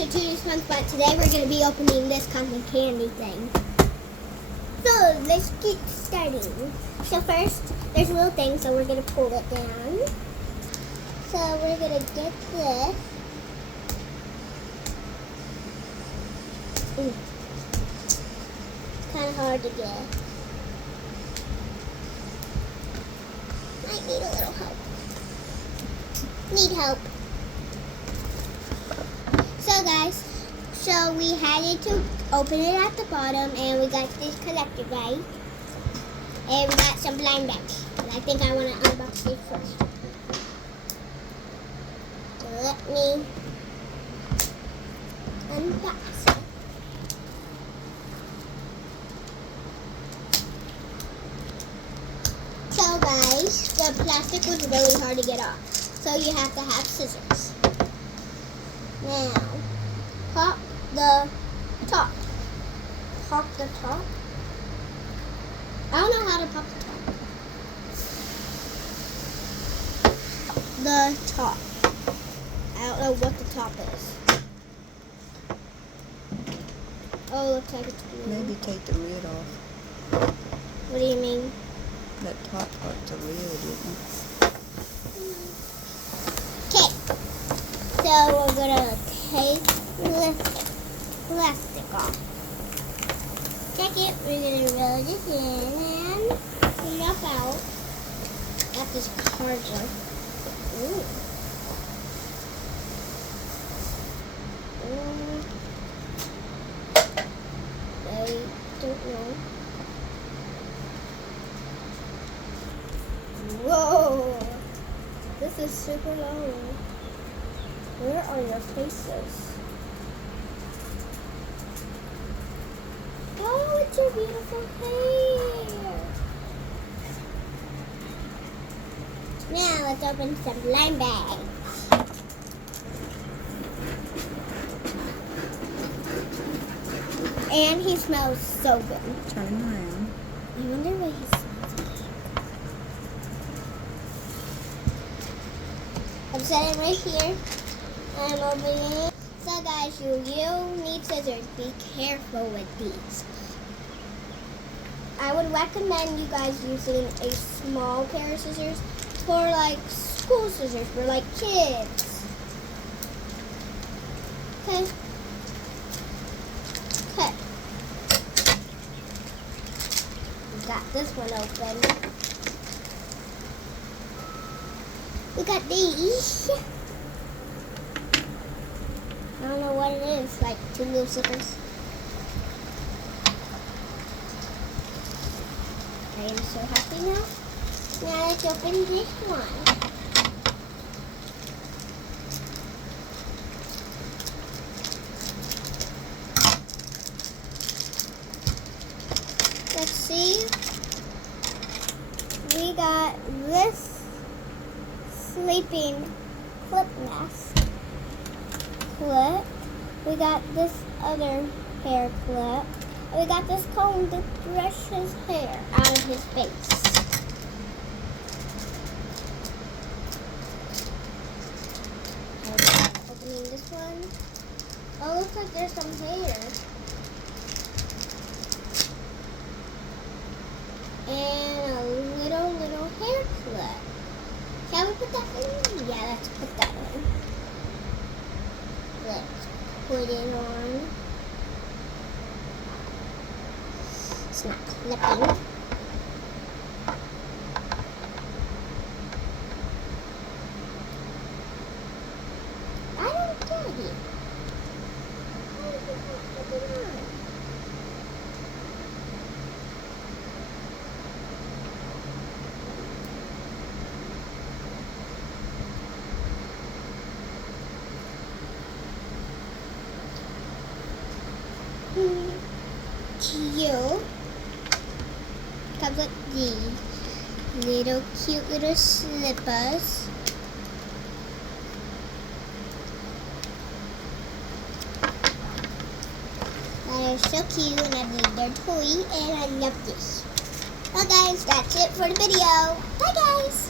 to Judy's Fun Spot. Today we're going to be opening this cotton candy thing. So let's get starting. So first, there's a little thing, so we're going to pull it down. So we're going to get this. Kind of hard to get. Might need a little help. Need help. So guys, so we had to open it at the bottom, and we got this collector guide, and we got some blind bags. But I think I want to unbox this first. So let me unbox it. So guys, the plastic was really hard to get off, so you have to have scissors. Now, pop the top. Pop the top. I don't know how to pop the top. The top. I don't know what the top is. Oh, looks like it's blue. Maybe take the lid off. What do you mean? That top part's a lid, isn't it? Okay. So we're gonna take the plastic off. Second, we're gonna roll this in and clean it up out. Got this charger. Ooh. I don't know. Whoa! This is super long. Where are your faces? Oh, it's your beautiful hair. Now let's open some blind bags. And he smells so good. Turn him around. I wonder what he smells like. I'm setting right here. I'm opening it. So guys, you need scissors. Be careful with these. I would recommend you guys using a small pair of scissors for like school scissors for like kids. Okay. Okay. We got this one open. We got these. I don't know what it is, like 2 little stickers. I am so happy now. Now let's open this one. Let's see. We got this sleeping clip mask. Clip. We got this other hair clip. And we got this comb to brush his hair out of his face. Opening this one. Oh, looks like there's some hair. And a little hair clip. Shall we put that in? Yeah, let's put that in. Let's put it on. It's not clipping. I don't get it. How is it not clipping on? Cute. Comes with these little cute little slippers. That are so cute, and I believe they're toy, and I love this. Well guys, that's it for the video. Bye guys!